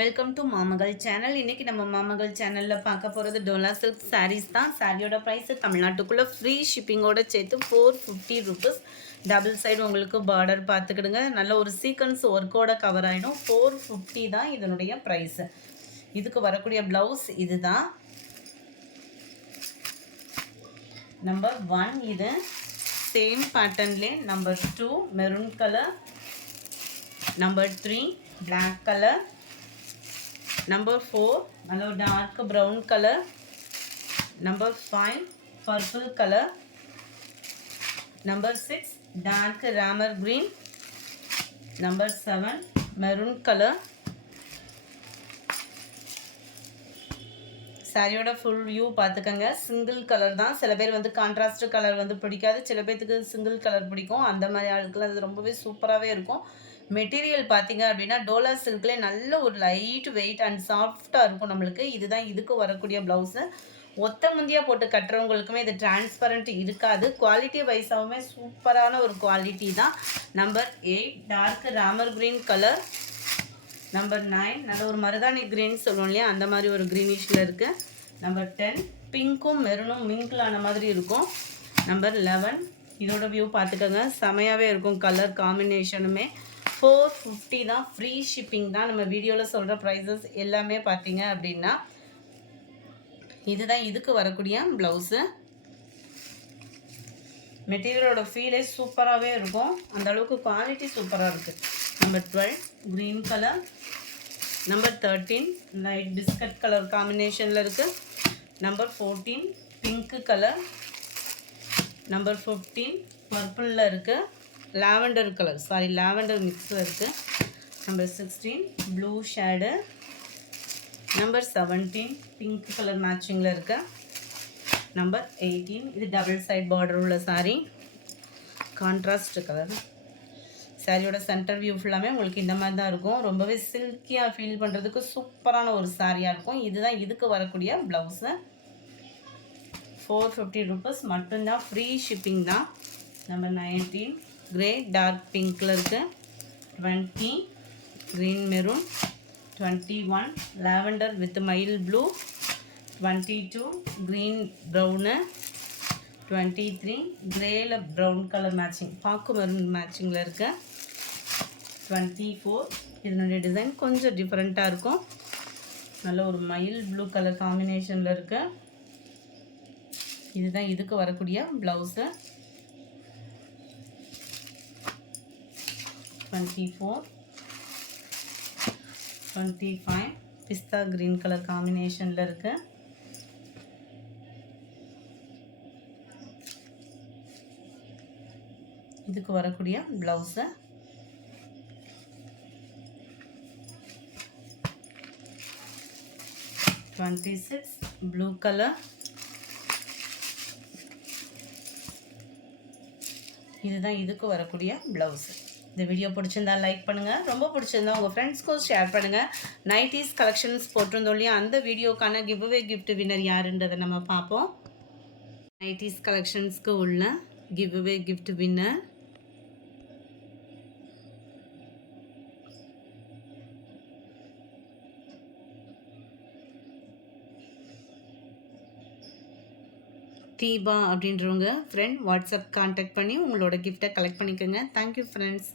Welcome to மாமகள் channel. இன்றைக்கி நம்ம மாமகள் சேனலில் பார்க்க போகிறது டோலா சில்க் சாரீஸ் தான். சாரியோட ப்ரைஸு தமிழ்நாட்டுக்குள்ளே ஃப்ரீ ஷிப்பிங்கோடு சேர்த்து 450 ருபீஸ். டபுள் சைடு உங்களுக்கு பார்டர் பார்த்துக்கிடுங்க. நல்ல ஒரு சீக்வன்ஸ் ஒர்க்கோட கவர் ஆகிடும். 450 தான் இதனுடைய ப்ரைஸு. இதுக்கு வரக்கூடிய ப்ளவுஸ் இது தான். நம்பர் 1 இது சேம் பேட்டர்ன்லே. Number 2 maroon colour. Number 3 black color. Number 4 நல்ல dark brown color. Number 5 purple color. Number 6 dark rammer green. Number 7 maroon color. சாரியோட ஃபுல் வியூ பார்த்துக்கங்க. சிங்கிள் கலர் தான். சில பேர் வந்து கான்ட்ராஸ்ட் கலர் வந்து பிடிக்காது, சில பேர்த்துக்கு சிங்கிள் கலர் பிடிக்கும். அந்த மாதிரி ஆளுக்குலாம் அது ரொம்பவே சூப்பராகவே இருக்கும். மெட்டீரியல் பார்த்தீங்க அப்படின்னா டோலா சில்க்லேயே நல்ல ஒரு லைட் வெயிட் அண்ட் சாஃப்டாக இருக்கும் நம்மளுக்கு. இதுதான் இதுக்கு வரக்கூடிய ப்ளவுஸு. ஒத்த முந்தியாக போட்டு கட்டுறவங்களுக்குமே இது டிரான்ஸ்பரண்ட் இருக்காது. குவாலிட்டி வைஸாகவுமே சூப்பரான ஒரு குவாலிட்டி தான். நம்பர் 8 டார்க் ராமர் க்ரீன் கலர். நம்பர் 9 நல்ல ஒரு மருதாணி க்ரீன் சொல்லுவோம் இல்லையா, அந்த மாதிரி ஒரு க்ரீனிஷில் இருக்குது. நம்பர் 10 பிங்க்கும் மெரூனும் மிங்கிளான மாதிரி இருக்கும். நம்பர் 11 இதோட வியூ பார்த்துக்கோங்க, செமையாகவே இருக்கும். கலர் காம்பினேஷனுமே 450 தான். ஃப்ரீ ஷிப்பிங் தான். நம்ம வீடியோவில் சொல்கிற ப்ரைஸஸ் எல்லாமே பார்த்தீங்க அப்படின்னா இதுதான் இதுக்கு வரக்கூடிய ப்ளவுஸு. மெட்டீரியலோட ஃபீலே சூப்பராகவே இருக்கும். அந்த அளவுக்கு குவாலிட்டி சூப்பராக இருக்குது. Number 12 green colour. Number 13 light biscuit colour காம்பினேஷனில் இருக்குது. Number 14 pink colour. நம்பர் 15 பர்பிளில் இருக்குது. லாவெண்டர் கலர், லாவெண்டர் மிக்ஸில் இருக்குது. Number 16 blue shade. Number 17 pink colour மேட்சிங்கில் இருக்குது. நம்பர் 18 இது டபுள் சைட் பார்டர் உள்ள சாரீ, கான்ட்ராஸ்ட் கலர். சாரியோட சென்டர் வியூ ஃபுல்லாமே உங்களுக்கு இந்த மாதிரி தான் இருக்கும். ரொம்பவே சில்கியாக ஃபீல் பண்ணுறதுக்கு சூப்பரான ஒரு சாரியாக இருக்கும். இதுதான் இதுக்கு வரக்கூடிய ப்ளவுஸு. 450 ருபீஸ் மட்டும்தான். ஃப்ரீ ஷிப்பிங் தான். நம்பர் 19 கிரே டார்க் பிங்க்கில் இருக்குது. 20 க்ரீன் மெரூன். 21 லாவெண்டர் வித் மயில் ப்ளூ. 22 green brown. 23 கிரேல ப்ரௌன் கலர் மேட்சிங், பாக்கு மெரூன் மேட்சிங்கில் இருக்குது. 24 இதனுடைய டிசைன் கொஞ்சம் டிஃப்ரெண்ட்டாக இருக்கும். நல்ல ஒரு மயில் ப்ளூ கலர் காம்பினேஷனில் இருக்குது. இதுதான் இதுக்கு வரக்கூடிய ப்ளவுஸு. 24 25 பிஸ்தா க்ரீன் கலர் காம்பினேஷனில் இருக்குது. இதுக்கு வரக்கூடிய ப்ளவுஸு. 26 blue colour. இதுதான் இதுக்கு வரக்கூடிய ப்ளவுஸு. இந்த வீடியோ பிடிச்சிருந்தா லைக் பண்ணுங்கள், ரொம்ப பிடிச்சிருந்தா உங்கள் ஃப்ரெண்ட்ஸ்க்கும் ஷேர் பண்ணுங்கள். நைட்டிஸ் கலெக்ஷன்ஸ் போட்டிருந்தோம் இல்லையா, அந்த வீடியோக்கான கிவ்அவே கிஃப்ட் வின்னர் யாருன்றதை நம்ம பார்ப்போம். நைட்டிஸ் கலெக்ஷன்ஸ்க்கு உள்ள கிவ்அவே கிஃப்ட் வின்னர் தீபா அப்படின்றவங்க ஃப்ரெண்ட். வாட்ஸ்அப் கான்டாக்ட் பண்ணி உங்களோட கிஃப்ட்டை கலெக்ட் பண்ணிக்கோங்க. Thank you friends.